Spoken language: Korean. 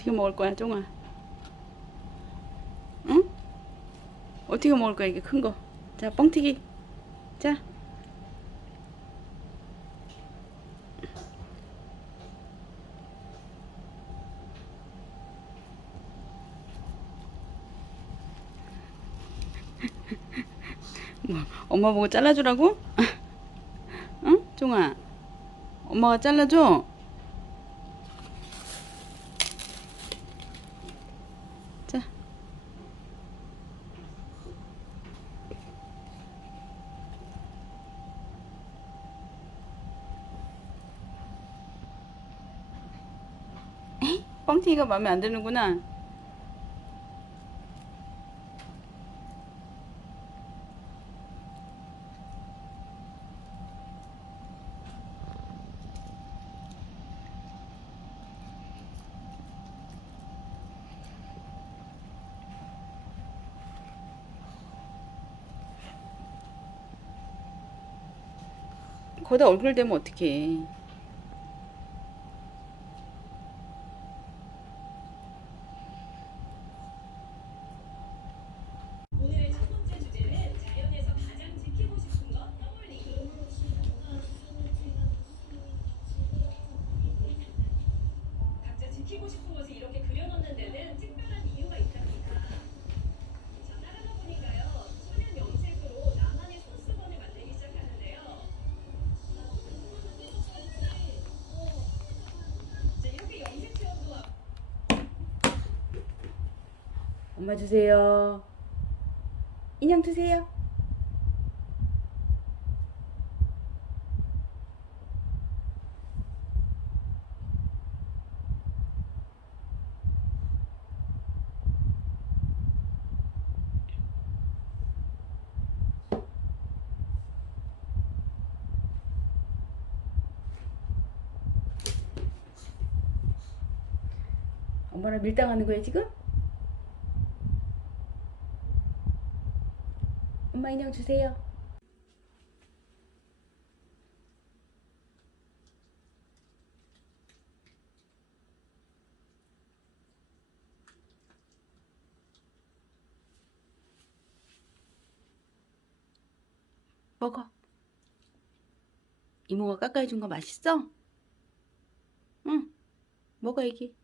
어떻게 먹을 거야, 종아? 응? 어떻게 먹을 거야, 이게 큰 거? 자, 뻥튀기. 자. 뭐, 엄마 보고 잘라주라고? 응? 종아. 엄마가 잘라줘? 자. 뻥튀기가 마음에 안 드는구나. 거기다 얼굴 대면 어떡해. 오늘의 첫 번째 주제는 자연에서 가장 지키고 싶은 것 떠올리기. 각자 지키고 싶은 것을 이렇게 그려놓는 데는 특별한 이유가 있답니다. 자, 따라가 보니까요. 천연 염색으로 나만의 손수건을 만들기 시작하는데요. 자, 이렇게 염색 체험도 엄마 주세요. 인형 주세요. 엄마랑 밀당하는 거야, 지금? 엄마 인형 주세요. 먹어. 이모가 깎아준 거 맛있어? 응. 먹어, 애기.